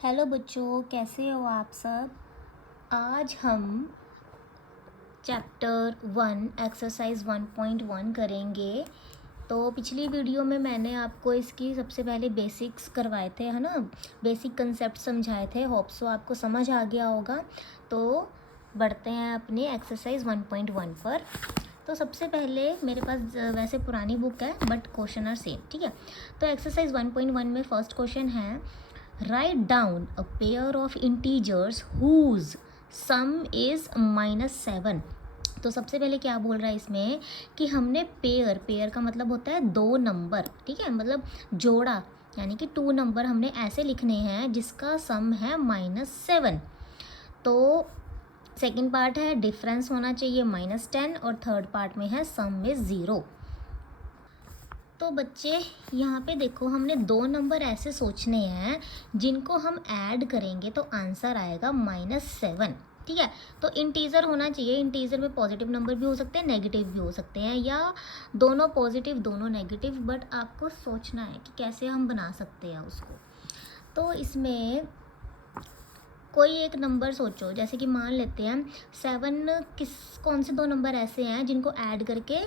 Hello बच्चों, कैसे हो आप सब। आज हम चैप्टर 1 एक्सरसाइज 1.1 करेंगे। तो पिछली वीडियो में मैंने आपको इसकी सबसे पहले बेसिक्स करवाए थे, है ना। बेसिक कंसेप्ट समझाए थे। होप सो आपको समझ आ गया होगा। तो बढ़ते हैं अपने एक्सरसाइज 1.1 पर। तो सबसे पहले मेरे पास वैसे पुरानी बुक है बट क्वेश्चन आर सेम, ठीक है। तो एक्सरसाइज 1.1 में फर्स्ट क्वेश्चन है, write down a pair of integers whose sum is -7। तो सबसे पहले क्या बोल रहा है इसमें कि हमने पेयर का मतलब होता है दो नंबर, ठीक है, मतलब जोड़ा, यानी कि 2 नंबर हमने ऐसे लिखने हैं जिसका सम है -7। तो सेकंड पार्ट है डिफरेंस होना चाहिए -10 और थर्ड पार्ट में है सम इज 0। तो बच्चे यहाँ पे देखो, हमने दो नंबर ऐसे सोचने हैं जिनको हम ऐड करेंगे तो आंसर आएगा -7, ठीक है। तो इंटीजर होना चाहिए। इंटीजर में पॉजिटिव नंबर भी हो सकते हैं, नेगेटिव भी हो सकते हैं, या दोनों पॉजिटिव दोनों नेगेटिव, बट आपको सोचना है कि कैसे हम बना सकते हैं उसको। तो इसमें कोई एक नंबर सोचो, जैसे कि मान लेते हैं 7। कौन से दो नंबर ऐसे हैं जिनको ऐड करके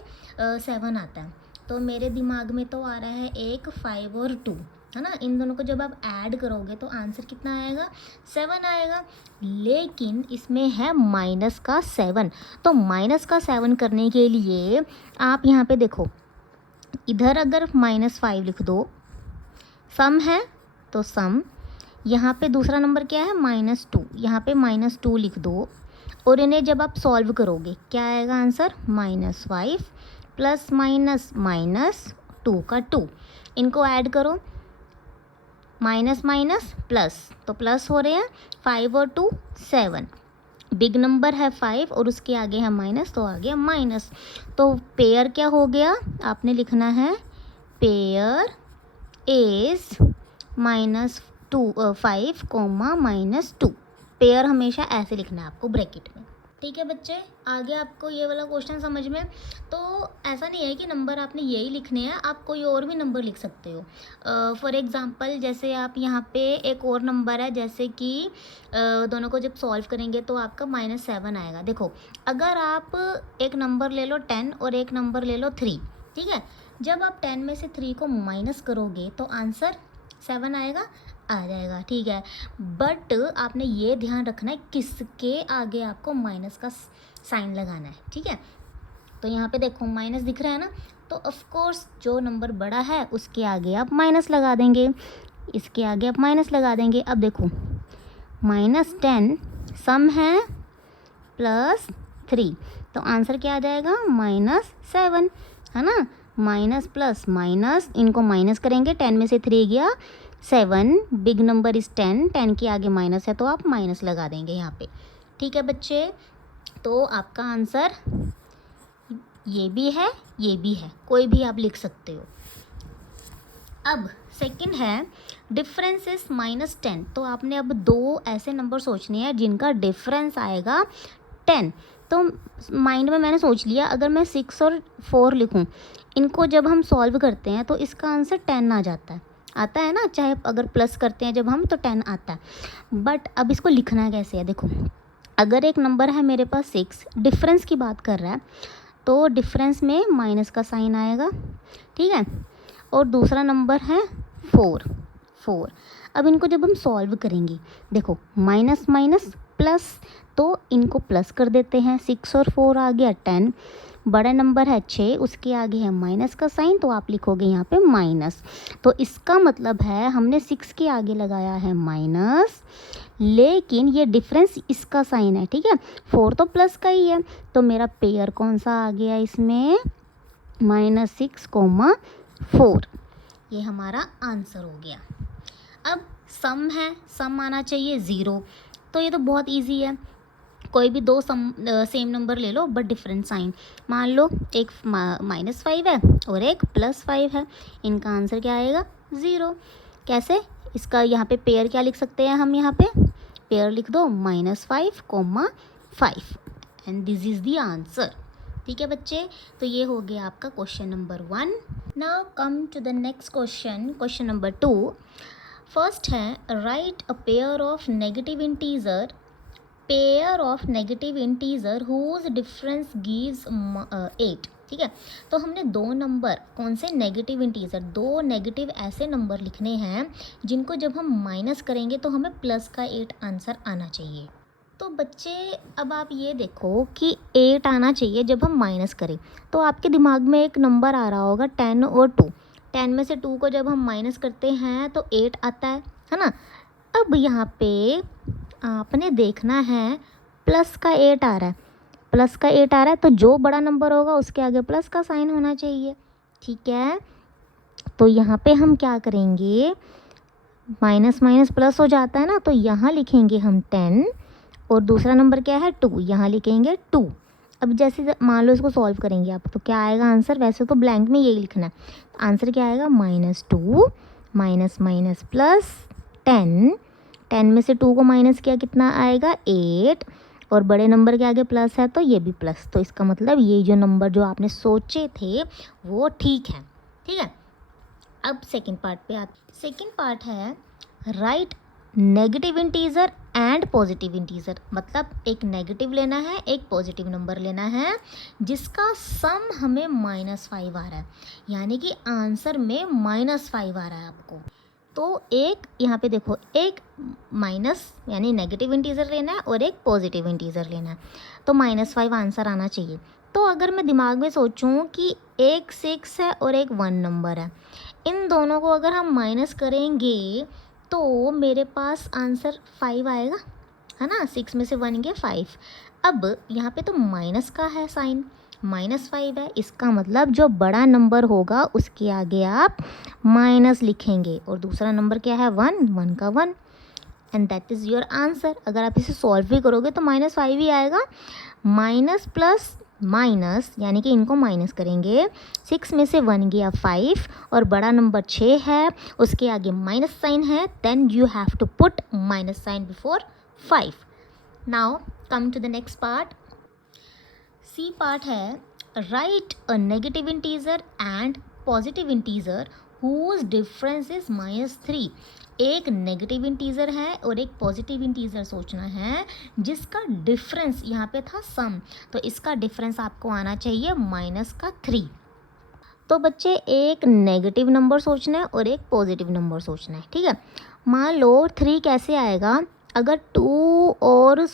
7 आता है। तो मेरे दिमाग में तो आ रहा है एक 5 और 2, है ना। इन दोनों को जब आप ऐड करोगे तो आंसर कितना आएगा, 7 आएगा। लेकिन इसमें है -7। तो -7 करने के लिए आप यहाँ पे देखो, इधर अगर -5 लिख दो, सम है तो सम, यहाँ पे दूसरा नंबर क्या है -2, यहाँ पे -2 लिख दो। और इन्हें जब आप सॉल्व करोगे क्या आएगा आंसर, -5 प्लस माइनस -2 का 2। इनको ऐड करो, माइनस माइनस प्लस, तो प्लस हो रहे हैं 5 और 2 7। बिग नंबर है 5 और उसके आगे है माइनस, तो आ गया माइनस। तो पेयर क्या हो गया, आपने लिखना है पेयर इज -5, -2। पेयर हमेशा ऐसे लिखना है आपको ब्रैकेट में, ठीक है बच्चे। आगे आपको ये वाला क्वेश्चन समझ में। तो ऐसा नहीं है कि नंबर आपने यही लिखने हैं, आप कोई और भी नंबर लिख सकते हो। फॉर एग्जांपल जैसे आप यहाँ पे एक और नंबर है, जैसे कि दोनों को जब सॉल्व करेंगे तो आपका -7 आएगा। देखो, अगर आप एक नंबर ले लो 10 और एक नंबर ले लो 3, ठीक है। जब आप 10 में से 3 को माइनस करोगे तो आंसर 7 आएगा, आ जाएगा, ठीक है। बट आपने ये ध्यान रखना है किसके आगे आपको माइनस का साइन लगाना है, ठीक है। तो यहाँ पे देखो माइनस दिख रहा है ना, तो ऑफ कोर्स जो नंबर बड़ा है उसके आगे आप माइनस लगा देंगे, इसके आगे आप माइनस लगा देंगे। अब देखो -10 सम है +3, तो आंसर क्या आ जाएगा, -7, है ना। माइनस प्लस माइनस, इनको माइनस करेंगे, 10 में से 3 गया 7, बिग नंबर इज 10, 10 के आगे माइनस है तो आप माइनस लगा देंगे यहाँ पे, ठीक है बच्चे। तो आपका आंसर ये भी है, ये भी है, कोई भी आप लिख सकते हो। अब सेकंड है डिफरेंस इज -10। तो आपने अब दो ऐसे नंबर सोचने हैं जिनका डिफरेंस आएगा 10। तो माइंड में मैंने सोच लिया, अगर मैं 6 और 4 लिखूं, इनको जब हम सॉल्व करते हैं तो इसका आंसर 10 आ जाता है, आता है ना। चाहे अगर प्लस करते हैं जब हम तो 10 आता है। बट अब इसको लिखना कैसे है, देखो, अगर एक नंबर है मेरे पास 6, डिफरेंस की बात कर रहा है, तो डिफरेंस में माइनस का साइन आएगा, ठीक है। और दूसरा नंबर है 4। अब इनको जब हम सॉल्व करेंगे, देखो माइनस माइनस प्लस, तो इनको प्लस कर देते हैं, 6 और 4 आ गया 10। बड़ा नंबर है 6, उसके आगे है माइनस का साइन, तो आप लिखोगे यहाँ पे माइनस। तो इसका मतलब है हमने 6 के आगे लगाया है माइनस, लेकिन ये डिफरेंस इसका साइन है, ठीक है। 4 तो प्लस का ही है, तो मेरा पेयर कौन सा आ गया इसमें, -6, 4। ये हमारा आंसर हो गया। अब सम है, सम आना चाहिए 0। तो ये तो बहुत इजी है, कोई भी दो सेम नंबर ले लो बट डिफरेंट साइन। मान लो एक -5 है और एक +5 है, इनका आंसर क्या आएगा, 0। कैसे, इसका यहाँ पे पेयर क्या लिख सकते हैं हम, यहाँ पे पेयर लिख दो -5, 5 and this is the answer, ठीक है बच्चे। तो ये हो गया आपका question number 1। Now come to the next question, question number 2। First है write a pair of negative integer whose difference gives 8। ठीक है, तो हमने दो नंबर, कौन से नेगेटिव इंटीजर, दो नेगेटिव ऐसे नंबर लिखने हैं जिनको जब हम माइनस करेंगे तो हमें प्लस का 8 आंसर आना चाहिए। तो बच्चे अब आप ये देखो कि 8 आना चाहिए जब हम माइनस करें, तो आपके दिमाग में एक नंबर आ रहा होगा 10 और 2। 10 में से 2 को जब हम माइनस करते हैं तो 8 आता है ना। अब यहाँ पे आपने देखना है प्लस का 8 आ रहा है, प्लस का 8 आ रहा है, तो जो बड़ा नंबर होगा उसके आगे प्लस का साइन होना चाहिए। ठीक है, तो यहाँ पे हम क्या करेंगे, माइनस माइनस प्लस हो जाता है ना, तो यहाँ लिखेंगे हम 10 और दूसरा नंबर क्या है 2, यहाँ लिखेंगे 2। अब जैसे मान लो इसको सॉल्व करेंगे आप, तो क्या आएगा आंसर, वैसे तो ब्लैंक में यही लिखना है, तो आंसर क्या आएगा -2 माइनस माइनस प्लस 10। 10 में से 2 को माइनस किया कितना आएगा 8, और बड़े नंबर के आगे प्लस है तो ये भी प्लस, तो इसका मतलब ये जो नंबर जो आपने सोचे थे वो ठीक है। ठीक है, अब सेकंड पार्ट पे आते। सेकंड पार्ट है right negative integer and positive integer, मतलब एक नेगेटिव लेना है, एक पॉजिटिव नंबर लेना है जिसका सम हमें -5 आ रहा है, यानी कि आंसर में -5 आ रहा है आपको। तो एक यहाँ पे देखो, एक माइनस यानी नेगेटिव इंटीजर लेना है और एक पॉजिटिव इंटीजर लेना है, तो -5 आंसर आना चाहिए। तो अगर मैं दिमाग में सोचूं कि एक 6 है और एक 1 नंबर है, इन दोनों को अगर हम माइनस करेंगे तो मेरे पास आंसर 5 आएगा, है ना। 6 में से 1 गया 5। अब यहाँ पे तो माइनस का है साइन, -5 है, इसका मतलब जो बड़ा नंबर होगा उसके आगे आप माइनस लिखेंगे, और दूसरा नंबर क्या है 1 का 1, and that is your answer. अगर आप इसे सॉल्व भी करोगे तो -5 ही आएगा। माइनस प्लस माइनस यानी कि इनको माइनस करेंगे, 6 में से 1 गया 5 और बड़ा नंबर 6 है, उसके आगे माइनस साइन है, then you have to put minus sign before 5। Now come to the next part. C part है write a negative integer and positive integer whose difference is -3। एक नेगेटिव इंटीजर है और एक positive integer सोचना है जिसका difference यहाँ पे था सम, तो इसका डिफरेंस आपको आना चाहिए -3। तो बच्चे एक नेगेटिव नंबर सोचना है और एक पॉजिटिव नंबर सोचना है। ठीक है, मान लो 3 कैसे आएगा, अगर 2 और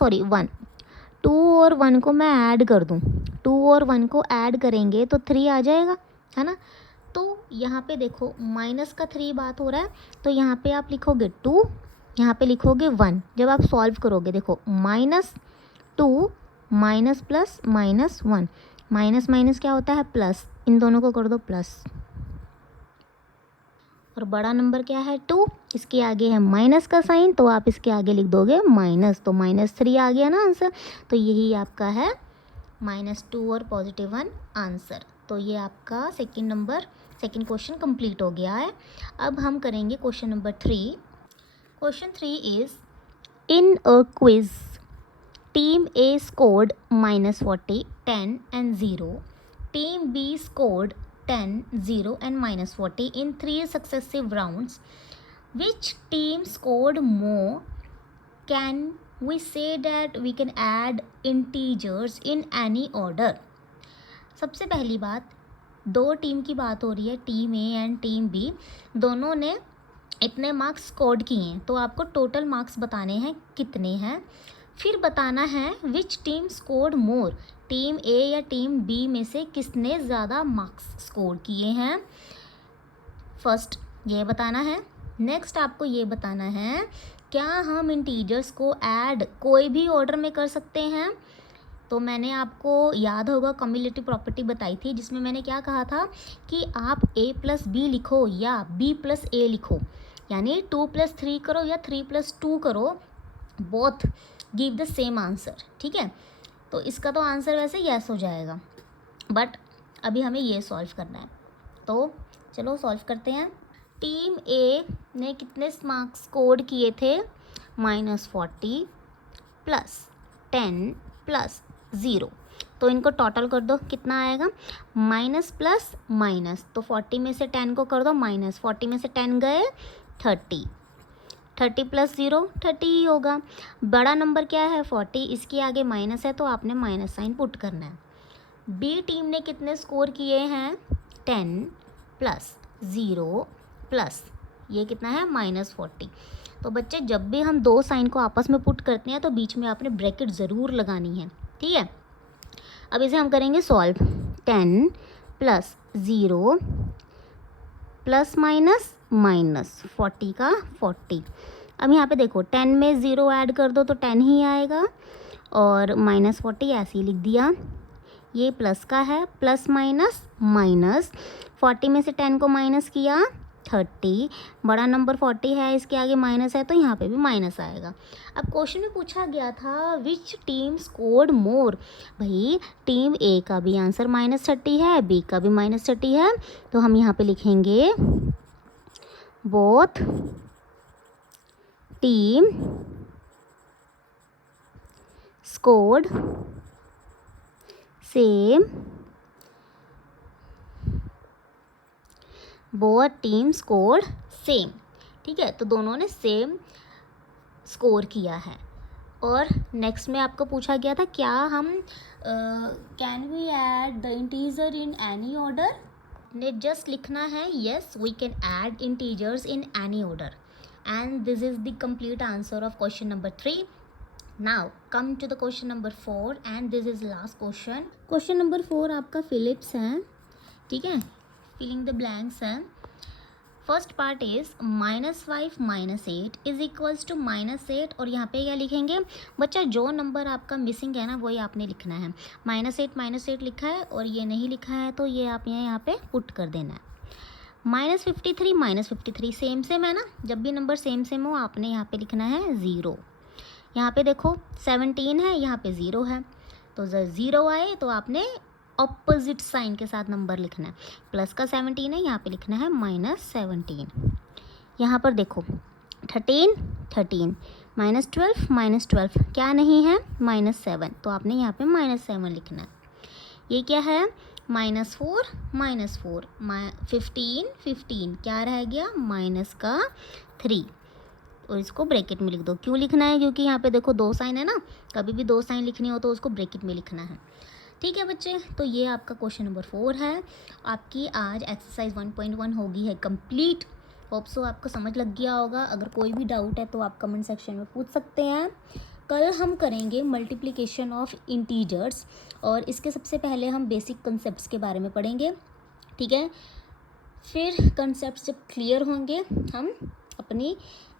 1 को मैं ऐड कर दूं, 2 और 1 को ऐड करेंगे तो 3 आ जाएगा, है ना। तो यहाँ पे देखो -3 बात हो रहा है, तो यहाँ पे आप लिखोगे 2, यहाँ पे लिखोगे 1। जब आप सॉल्व करोगे देखो -2 माइनस प्लस -1, माइनस माइनस क्या होता है प्लस, इन दोनों को कर दो प्लस, और बड़ा नंबर क्या है 2, इसके आगे है माइनस का साइन, तो आप इसके आगे लिख दोगे माइनस, तो -3 आ गया ना आंसर। तो यही आपका है -2 और +1 आंसर। तो ये आपका सेकंड क्वेश्चन कंप्लीट हो गया है। अब हम करेंगे question number 3। Question 3 is in a quiz team A scored -40, 10 and 0. Team B scored 10, 0 and -40 in 3 successive rounds. Which team scored more? Can we say that we can add integers in any order? सबसे पहली बात, दो team की बात हो रही है, team A and team B, दोनों ने इतने मार्क्स स्कोर किए हैं, तो आपको टोटल मार्क्स बताने हैं कितने हैं। फिर बताना है which team scored more, team A या टीम बी में से किसने ज़्यादा मार्क्स स्कोर किए हैं, फर्स्ट ये बताना है। नेक्स्ट आपको ये बताना है क्या हम इंटीजर्स को ऐड कोई भी ऑर्डर में कर सकते हैं। तो मैंने आपको याद होगा कम्युलेटिव प्रॉपर्टी बताई थी, जिसमें मैंने क्या कहा था कि आप a + b लिखो या b + a लिखो, यानी 2 + 3 करो या 3 + 2 करो, both give the same answer. ठीक है, तो इसका तो आंसर वैसे यस हो जाएगा, बट अभी हमें ये सॉल्व करना है, तो चलो सॉल्व करते हैं। टीम ए ने कितने मार्क्स स्कोर किए थे, -40 + 10 + 0, तो इनको टोटल कर दो, कितना आएगा माइनस प्लस माइनस, तो 40 में से 10 को कर दो माइनस, 40 में से 10 गए 30, 30 + 0 30 ही होगा। बड़ा नंबर क्या है 40, इसके आगे माइनस है तो आपने माइनस साइन पुट करना है। बी टीम ने कितने स्कोर किए हैं 10 + 0 प्लस ये कितना है -40। तो बच्चे जब भी हम दो साइन को आपस में पुट करते हैं तो बीच में आपने ब्रैकेट ज़रूर लगानी है, ठीक है। अब इसे हम करेंगे सॉल्व। 10 + 0 प्लस माइनस माइनस 40 का 40। अब यहाँ पे देखो 10 में 0 ऐड कर दो तो 10 ही आएगा और -40 ऐसे ही लिख दिया। ये प्लस का है, प्लस माइनस माइनस 40 में से 10 को माइनस किया 30। बड़ा नंबर 40 है, इसके आगे माइनस है तो यहाँ पे भी माइनस आएगा। अब क्वेश्चन में पूछा गया था विच टीम स्कोर्ड मोर। भाई टीम ए का भी आंसर -30 है, बी का भी -30 है, तो हम यहाँ पे लिखेंगे both team scored same, both team scored same, ठीक है। तो दोनों ने सेम स्कोर किया है। और नेक्स्ट में आपको पूछा गया था क्या हम can we add the integer in any order. ने जस्ट लिखना है yes we can add integers in any order and this is the complete answer of question number 3। Now come to the question number 4 and this is last question. Question number 4 आपका fill ups है, ठीक है, filling the blanks है। First part is -5 - 8 is equals to -8 और यहाँ पे क्या लिखेंगे बच्चा, जो नंबर आपका मिसिंग है ना वही आपने लिखना है। -8 लिखा है और ये नहीं लिखा है तो ये आप यहाँ पे पुट कर देना है। -53 सेम सेम है ना, जब भी नंबर सेम सेम हो आपने यहाँ पे लिखना है 0। यहाँ पे देखो 17 है, यहाँ पे 0 है, तो जब 0 आए तो आपने ऑपोजिट साइन के साथ नंबर लिखना है। प्लस का 17 है, यहाँ पे लिखना है -17। यहाँ पर देखो 13 -12 क्या नहीं है -7, तो आपने यहाँ पे -7 लिखना है। ये क्या है -4 15 क्या रह गया माइनस का 3 और इसको ब्रैकेट में लिख दो। क्यों लिखना है, क्योंकि यहाँ पे देखो दो साइन है ना, कभी भी दो साइन लिखनी हो तो उसको ब्रैकेट में लिखना है, ठीक है बच्चे। तो ये आपका क्वेश्चन नंबर 4 है। आपकी आज एक्सरसाइज 1.1 होगी है कंप्लीट। होप सो आपको समझ लग गया होगा। अगर कोई भी डाउट है तो आप कमेंट सेक्शन में पूछ सकते हैं। कल हम करेंगे मल्टीप्लिकेशन ऑफ इंटीजर्स और इसके सबसे पहले हम बेसिक कंसेप्ट्स के बारे में पढ़ेंगे, ठीक है। फिर कंसेप्ट्स जब क्लियर होंगे हम अपनी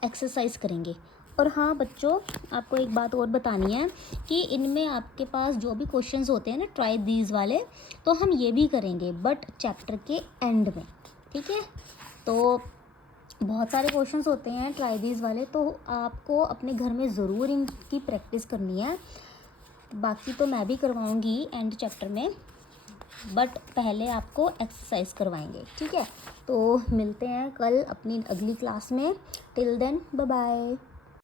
एक्सरसाइज करेंगे। और हाँ बच्चों, आपको एक बात और बतानी है कि इनमें आपके पास जो भी क्वेश्चंस होते हैं ना ट्राई दीज वाले, तो हम ये भी करेंगे बट चैप्टर के एंड में, ठीक है। तो बहुत सारे क्वेश्चंस होते हैं ट्राई दीज वाले, तो आपको अपने घर में ज़रूर इनकी प्रैक्टिस करनी है। बाकी तो मैं भी करवाऊँगी एंड चैप्टर में, बट पहले आपको एक्सरसाइज करवाएंगे, ठीक है। तो मिलते हैं कल अपनी अगली क्लास में। Till then bye bye.